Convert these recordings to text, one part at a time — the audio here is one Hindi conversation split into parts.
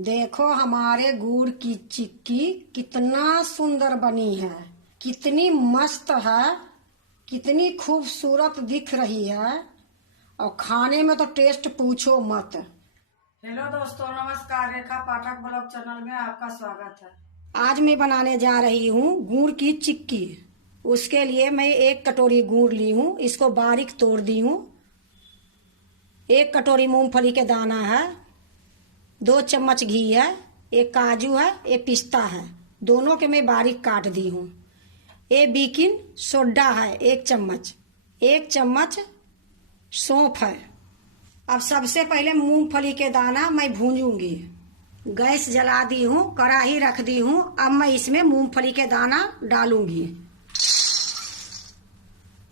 देखो हमारे गुड़ की चिक्की कितना सुंदर बनी है, कितनी मस्त है, कितनी खूबसूरत दिख रही है और खाने में तो टेस्ट पूछो मत। हेलो दोस्तों, नमस्कार। रेखा पाठक ब्लॉग चैनल में आपका स्वागत है। आज मैं बनाने जा रही हूँ गुड़ की चिक्की। उसके लिए मैं 1 कटोरी गुड़ ली हूँ, इसको बारीक तोड़ दी हूँ। 1 कटोरी मूंगफली के दाना है, 2 चम्मच घी है, 1 काजू है, 1 पिस्ता है, दोनों के मैं बारीक काट दी हूँ। 1 बेकिंग सोडा है 1 चम्मच, 1 चम्मच सौंफ है। अब सबसे पहले मूंगफली के दाना मैं भूंजूंगी। गैस जला दी हूँ, कढ़ाई रख दी हूँ। अब मैं इसमें मूंगफली के दाना डालूंगी।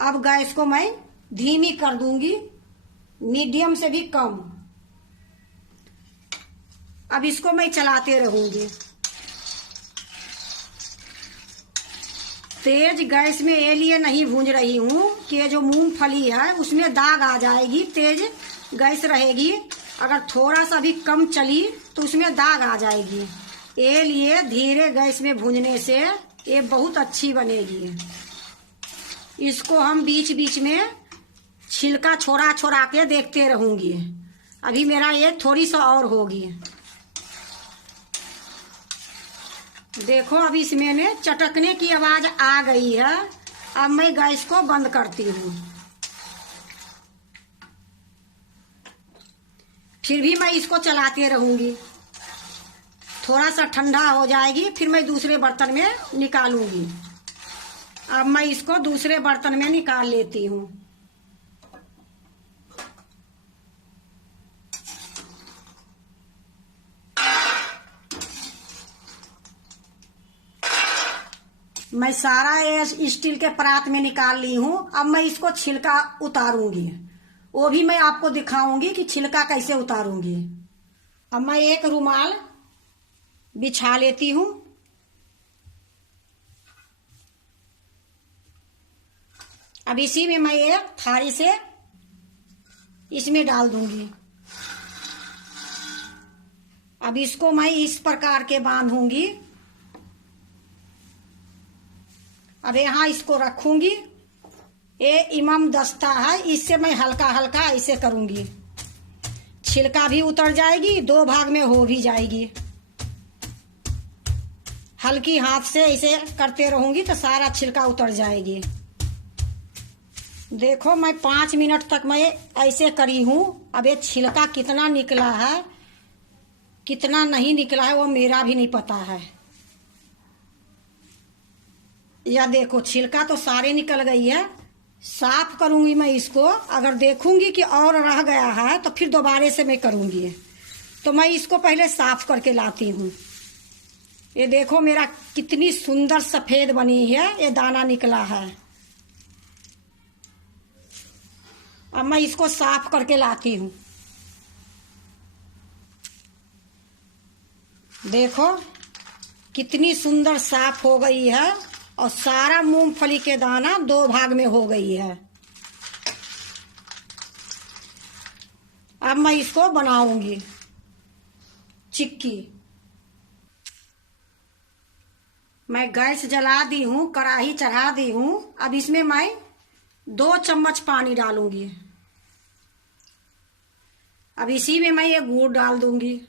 अब गैस को मैं धीमी कर दूंगी, मीडियम से भी कम। अब इसको मैं चलाते रहूंगी। तेज गैस में ये लिए नहीं भूंज रही हूँ कि ये जो मूंगफली है उसमें दाग आ जाएगी। तेज गैस रहेगी, अगर थोड़ा सा भी कम चली तो उसमें दाग आ जाएगी। ये लिए धीरे गैस में भूंजने से ये बहुत अच्छी बनेगी। इसको हम बीच बीच में छिलका छोड़ा छोड़ा के देखते रहूंगी। अभी मेरा ये थोड़ी सा और होगी। देखो अभी इसमें ने चटकने की आवाज आ गई है। अब मैं गैस को बंद करती हूँ। फिर भी मैं इसको चलाते रहूंगी। थोड़ा सा ठंडा हो जाएगी फिर मैं दूसरे बर्तन में निकालूंगी। अब मैं इसको दूसरे बर्तन में निकाल लेती हूँ। मैं सारा ये स्टील के परात में निकाल ली हूँ। अब मैं इसको छिलका उतारूंगी, वो भी मैं आपको दिखाऊंगी कि छिलका कैसे उतारूंगी। अब मैं एक रुमाल बिछा लेती हूँ। अब इसी में मैं एक थाली से इसमें डाल दूंगी। अब इसको मैं इस प्रकार के बांधूंगी। अब यहाँ इसको रखूंगी। ये इमाम दस्ता है, इससे मैं हल्का हल्का ऐसे करूंगी। छिलका भी उतर जाएगी, 2 भाग में हो भी जाएगी। हल्की हाथ से ऐसे करते रहूंगी तो सारा छिलका उतर जाएगी। देखो मैं 5 मिनट तक मैं ऐसे करी हूँ। अब ये छिलका कितना निकला है कितना नहीं निकला है वो मेरा भी नहीं पता है। या देखो छिलका तो सारे निकल गई है। साफ करूंगी मैं इसको। अगर देखूंगी कि और रह गया है तो फिर दोबारे से मैं करूंगी। तो मैं इसको पहले साफ करके लाती हूँ। ये देखो मेरा कितनी सुंदर सफेद बनी है, ये दाना निकला है। अब मैं इसको साफ करके लाती हूँ। देखो कितनी सुंदर साफ हो गई है और सारा मूंगफली के दाना 2 भाग में हो गई है। अब मैं इसको बनाऊंगी चिक्की। मैं गैस जला दी हूँ, कढ़ाई चढ़ा दी हूँ। अब इसमें मैं 2 चम्मच पानी डालूंगी। अब इसी में मैं ये गुड़ डाल दूंगी।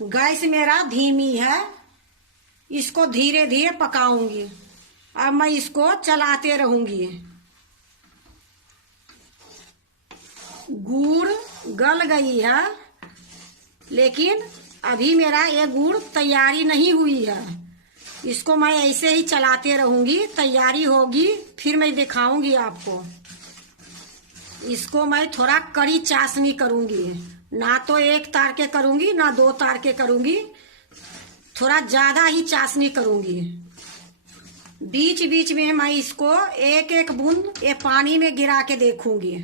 गैस मेरा धीमी है, इसको धीरे धीरे पकाऊंगी। अब मैं इसको चलाते रहूंगी। गुड़ गल गई है, लेकिन अभी मेरा ये गुड़ तैयारी नहीं हुई है। इसको मैं ऐसे ही चलाते रहूंगी। तैयारी होगी फिर मैं दिखाऊंगी आपको। इसको मैं थोड़ा कड़ी चाशनी करूंगी, ना तो 1 तार के करूंगी ना 2 तार के करूंगी। थोड़ा ज्यादा ही चाशनी करूंगी। बीच बीच में मैं इसको एक एक बूंद ये पानी में गिरा के देखूंगी।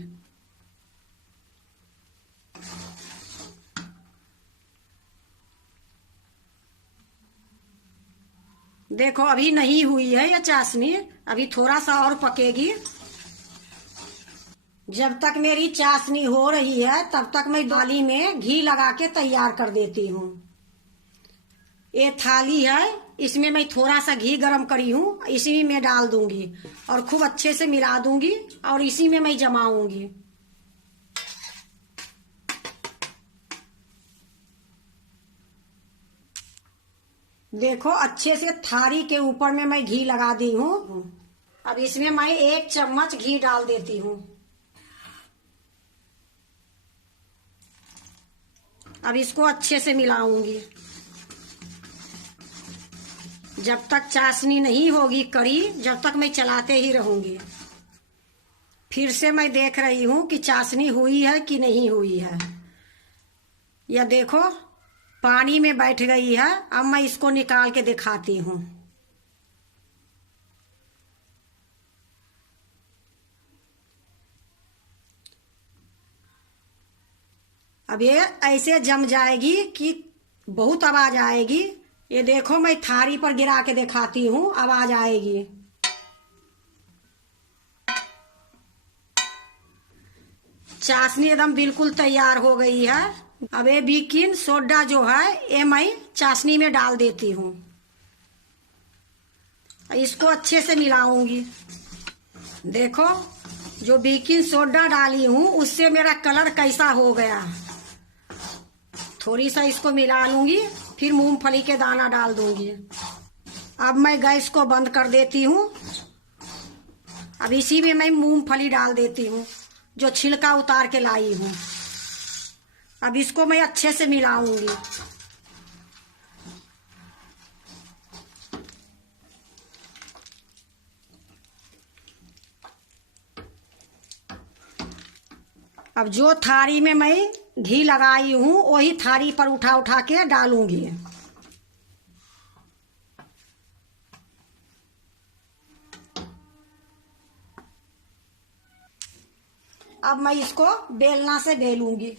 देखो अभी नहीं हुई है ये चाशनी, अभी थोड़ा सा और पकेगी। जब तक मेरी चाशनी हो रही है तब तक मैं थाली में घी लगा के तैयार कर देती हूँ। ये थाली है, इसमें मैं थोड़ा सा घी गरम करी हूँ, इसी में डाल दूंगी और खूब अच्छे से मिला दूंगी और इसी में मैं जमाऊंगी। देखो अच्छे से थाली के ऊपर में मैं घी लगा दी हूँ। अब इसमें मैं 1 चम्मच घी डाल देती हूँ। अब इसको अच्छे से मिलाऊंगी। जब तक चाशनी नहीं होगी कड़ी, जब तक मैं चलाते ही रहूंगी। फिर से मैं देख रही हूँ कि चाशनी हुई है कि नहीं हुई है। यह देखो पानी में बैठ गई है। अब मैं इसको निकाल के दिखाती हूँ। अब ये ऐसे जम जाएगी कि बहुत आवाज आएगी। ये देखो मैं थाली पर गिरा के दिखाती हूँ, आवाज आएगी। चाशनी एकदम बिल्कुल तैयार हो गई है। अब ये बेकिंग सोडा जो है ये मैं चाशनी में डाल देती हूँ। इसको अच्छे से मिलाऊंगी। देखो जो बेकिंग सोडा डाली हूँ उससे मेरा कलर कैसा हो गया। थोड़ी सा इसको मिला लूंगी, फिर मूंगफली के दाना डाल दूंगी। अब मैं गैस को बंद कर देती हूँ। अब इसी में मैं मूंगफली डाल देती हूँ जो छिलका उतार के लाई हूँ। अब इसको मैं अच्छे से मिलाऊंगी। अब जो थाली में मैं घी लगाई हूँ वही थाली पर उठा उठा के डालूंगी। अब मैं इसको बेलना से बेलूंगी।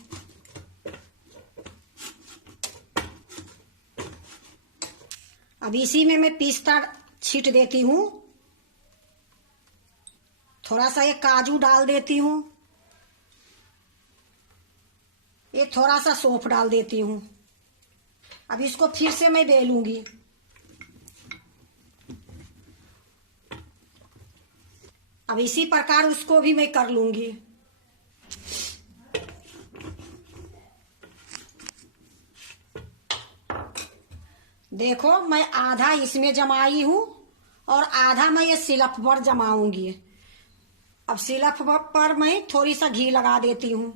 अब इसी में मैं पिस्ता छींट देती हूँ। थोड़ा सा ये काजू डाल देती हूँ। ये थोड़ा सा सौंफ डाल देती हूँ। अब इसको फिर से मैं बेलूंगी। अब इसी प्रकार उसको भी मैं कर लूंगी। देखो मैं आधा इसमें जमाई हूँ और आधा मैं ये सिलप पर जमाऊंगी। अब सिलप पर मैं थोड़ी सा घी लगा देती हूँ,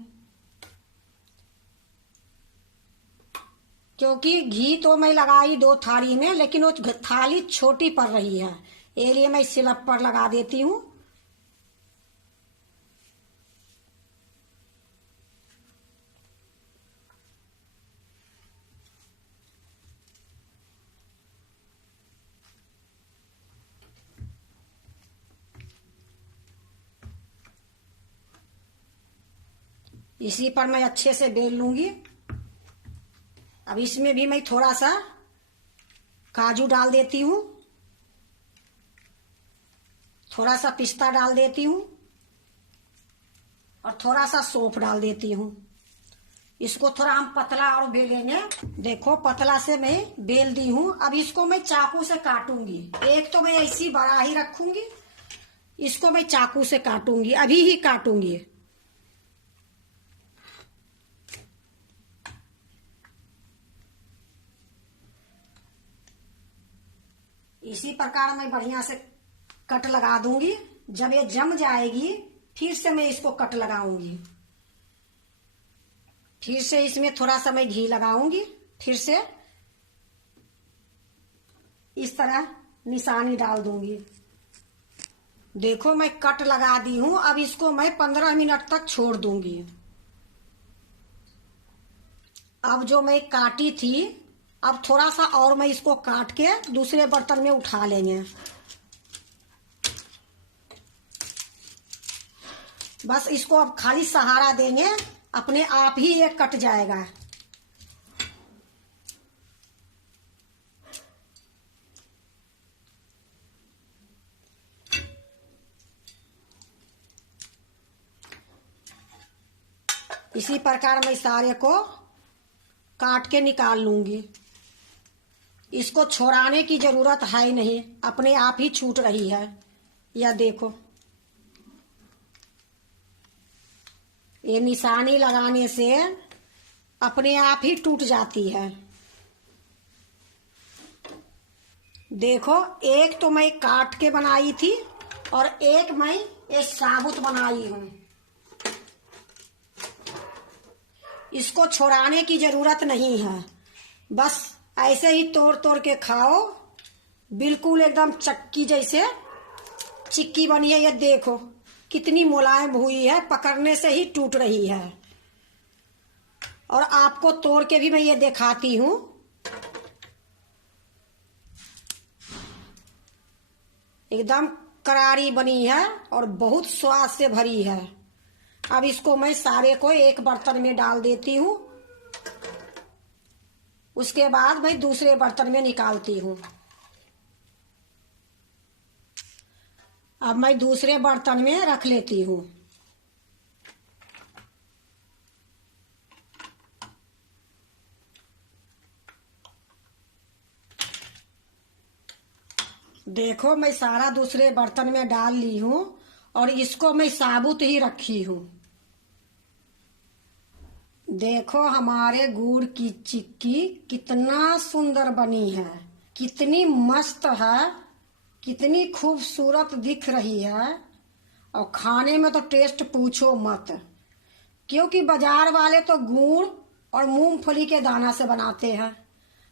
क्योंकि घी तो मैं लगाई 2 थाली में, लेकिन वो थाली छोटी पड़ रही है, ये लिए मैं सिलप पर लगा देती हूँ। इसी पर मैं अच्छे से बेल लूंगी। अब इसमें भी मैं थोड़ा सा काजू डाल देती हूँ, थोड़ा सा पिस्ता डाल देती हूँ और थोड़ा सा सौंफ डाल देती हूँ। इसको थोड़ा हम पतला और बेलेंगे। देखो पतला से मैं बेल दी हूँ। अब इसको मैं चाकू से काटूंगी। एक तो मैं ऐसी बड़ा ही रखूंगी, इसको मैं चाकू से काटूंगी, अभी ही काटूंगी। इसी प्रकार मैं बढ़िया से कट लगा दूंगी। जब ये जम जाएगी फिर से मैं इसको कट लगाऊंगी। फिर से इसमें थोड़ा सा मैं घी लगाऊंगी। फिर से इस तरह निशानी डाल दूंगी। देखो मैं कट लगा दी हूं। अब इसको मैं 15 मिनट तक छोड़ दूंगी। अब जो मैं काटी थी, अब थोड़ा सा और मैं इसको काट के दूसरे बर्तन में उठा लेंगे। बस इसको अब खाली सहारा देंगे, अपने आप ही ये कट जाएगा। इसी प्रकार मैं सारे को काट के निकाल लूंगी। इसको छोड़ाने की जरूरत है ही नहीं, अपने आप ही छूट रही है। यह देखो, ये निशानी लगाने से अपने आप ही टूट जाती है। देखो, एक तो मैं काट के बनाई थी और एक मैं ये साबुत बनाई हूं। इसको छोड़ाने की जरूरत नहीं है, बस ऐसे ही तोड़ तोड़ के खाओ। बिल्कुल एकदम चक्की जैसे चिक्की बनी है। ये देखो कितनी मुलायम हुई है, पकड़ने से ही टूट रही है। और आपको तोड़ के भी मैं ये दिखाती हूँ। एकदम करारी बनी है और बहुत स्वाद से भरी है। अब इसको मैं सारे को एक बर्तन में डाल देती हूँ। उसके बाद मैं दूसरे बर्तन में निकालती हूँ। अब मैं दूसरे बर्तन में रख लेती हूँ। देखो, मैं सारा दूसरे बर्तन में डाल ली हूँ और इसको मैं साबुत ही रखी हूँ। देखो, हमारे गुड़ की चिक्की कितना सुंदर बनी है, कितनी मस्त है, कितनी खूबसूरत दिख रही है। और खाने में तो टेस्ट पूछो मत, क्योंकि बाजार वाले तो गुड़ और मूंगफली के दाना से बनाते हैं।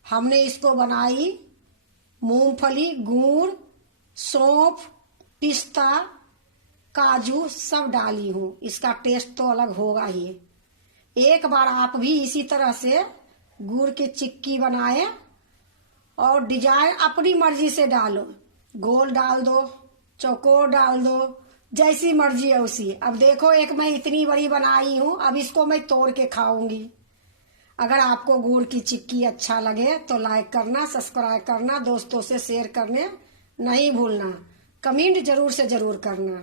हमने इसको बनाई मूंगफली, गुड़, सौंफ, पिस्ता, काजू सब डाली हूँ। इसका टेस्ट तो अलग होगा ही। एक बार आप भी इसी तरह से गुड़ की चिक्की बनाए और डिजाइन अपनी मर्जी से डालो। गोल डाल दो, चौकोर डाल दो, जैसी मर्जी है उसी। अब देखो, एक मैं इतनी बड़ी बनाई हूँ, अब इसको मैं तोड़ के खाऊंगी। अगर आपको गुड़ की चिक्की अच्छा लगे तो लाइक करना, सब्सक्राइब करना, दोस्तों से शेयर करने नहीं भूलना, कमेंट जरूर से जरूर करना।